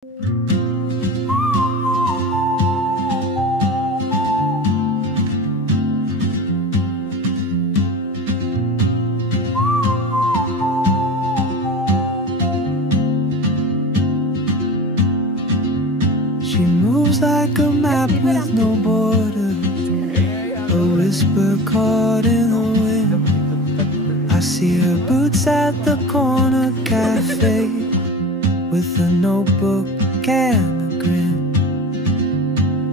She moves like a map with no borders, a whisper caught in the wind. I see her boots at the corner cafe with a notebook and a grin.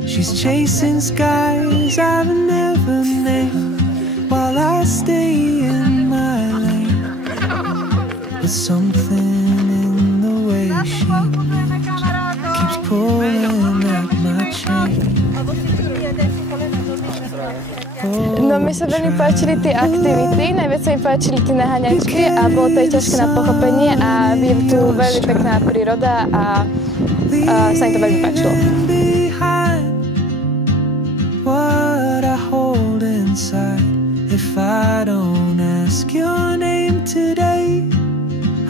She's chasing skies I've never named while I stay in my lane. But something in the way she moves keeps pulling at my chain. No mi sa veľmi páčili tie aktivity, najviac sa mi páčili tie naháňačky a bolo to aj ťažké na pochopenie a je tu veľmi pekná príroda a sa mi to veľmi páčilo. What I hold inside, if I don't ask your name today,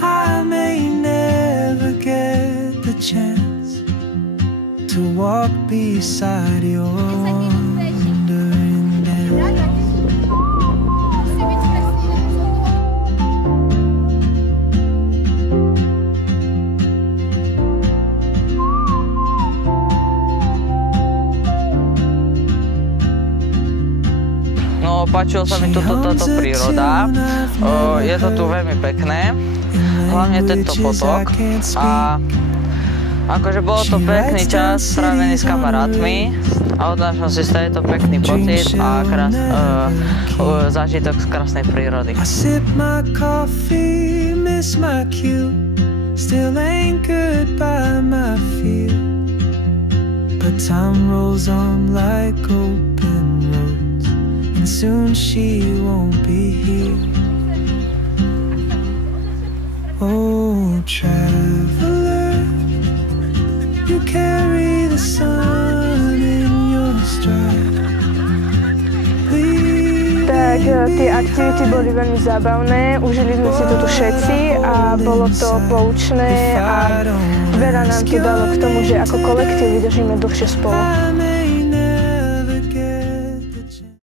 I may never get the chance to walk beside your wandering dance. No, páčilo sa mi táto príroda, je to tu veľmi pekné, hlavne tento potok a akože bolo to pekný čas strávený s kamarátmi a odnášam si z tejto pekný pocit a zážitok z krásnej prírody. I sip my coffee, miss my cue, still anchored by my fear, but time rolls on like open roads, and soon she won't be here. Oh, traveler, you carry the sun in your stride. Tak tie aktivity boli veľmi zábavné, užili sme si to tu všetci a bolo to poučné a veľa nám to dalo k tomu, že ako kolektív vydržíme dlhšie spolu.